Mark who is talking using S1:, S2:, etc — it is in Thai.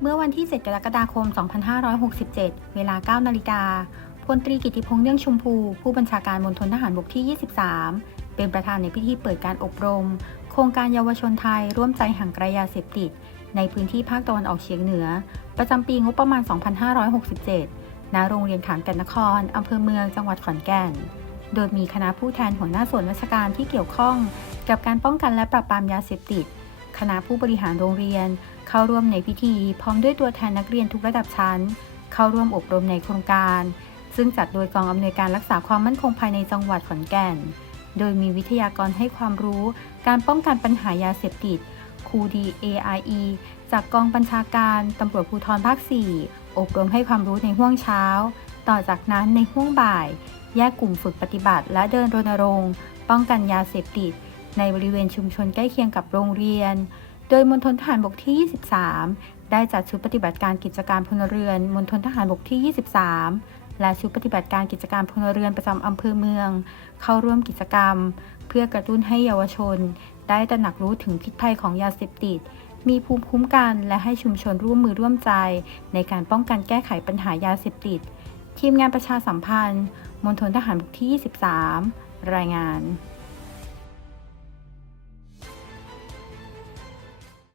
S1: เมื่อวันที่ 7 กรกฎาคม 2567 เวลา 9 นาฬิกา พลตรีกิติพงษ์เนื่องชมพู ผู้บัญชาการมณฑลทหารบกที่ 23 เป็นประธานในพิธีเปิดการอบรม โครงการเยาวชนไทยร่วมใจห่างไกลยาเสพติด ในพื้นที่ภาคตะวันออกเฉียงเหนือ ประจำปีงบประมาณ 2567 ณ โรงเรียนขามแก่นนคร อำเภอเมือง จังหวัดขอนแก่น โดยมีคณะผู้แทนหัวหน้าส่วนราชการที่เกี่ยวข้อง กับการป้องกันและปราบปรามยาเสพติด คณะผู้บริหารโรงเรียน เข้าร่วมในพิธีพร้อมด้วยตัวแทนนักเรียนทุกระดับชั้น เข้าร่วมอบรมในโครงการ ซึ่งจัดโดยกองอำนวยการรักษาความมั่นคงภายในจังหวัดขอนแก่น โดยมีวิทยากรให้ความรู้ การป้องกันปัญหายาเสพติดครูดี AIE จากกองบัญชาการตำรวจภูธรภาค 4 อบรมให้ความรู้ในห่วงเช้า ต่อจากนั้นในห่วงบ่าย แยกกลุ่มฝึกปฏิบัติ และเดินรณรงค์ ป้องกันยาเสพติด ในบริเวณชุมชนใกล้เคียงกับโรงเรียน โดยมณฑลทหารบกที่ 23 ได้จัดชุดปฏิบัติการกิจการพลเรือนมณฑลทหารบกที่ 23 และชุดปฏิบัติการกิจการพลเรือนประจำอำเภอเมือง เข้าร่วมกิจกรรม เพื่อกระตุ้นให้เยาวชน ได้ตระหนักรู้ถึงพิษภัยของยาเสพติด มีภูมิคุ้มกันและให้ชุมชนร่วมมือร่วมใจ ในการป้องกันแก้ไขปัญหายาเสพติด ทีมงานประชาสัมพันธ์มณฑลทหารบกที่ 23 รายงาน